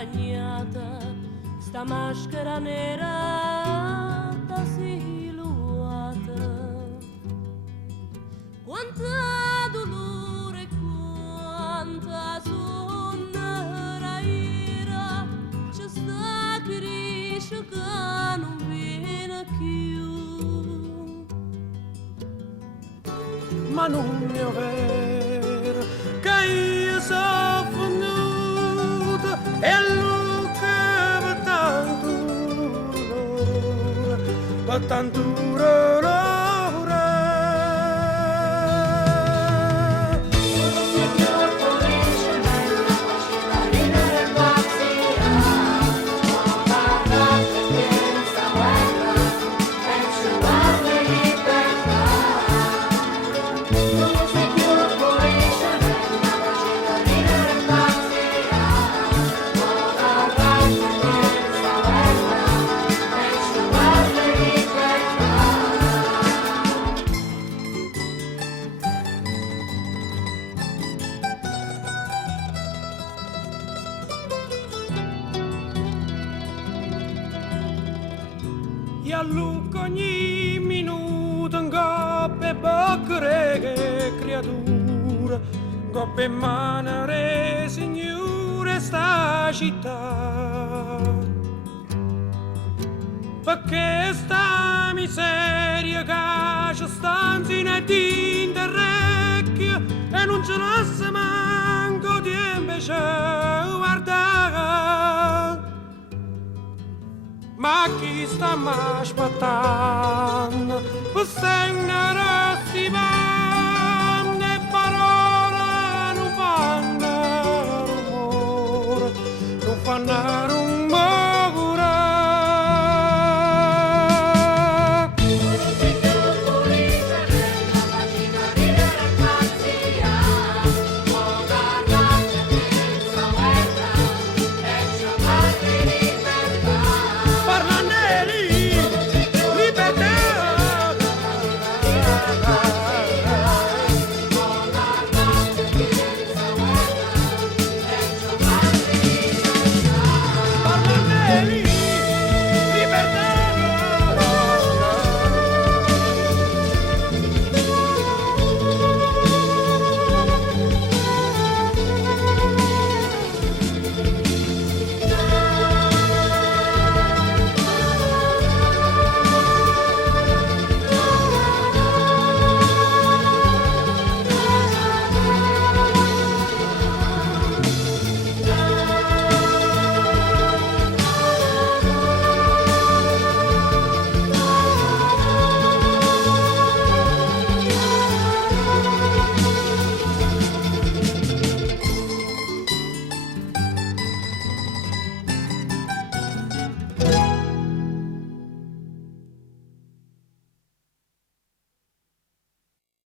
bagnata, sta maschera nera da silhouette. Quanta dolore, quanta sonnera ira, c'è sta che riesce che non viene più. Ma non è vero che io sono venuta e lui che per tanto dolore. E a Luca ogni minuto un coppe boccare creatura, coppe manare signore sta città. Perché sta miseria che ci stanzi in d'interrecchio e non ce l'ha manco di invece guardare. Ma chi sta aspettando? Per stare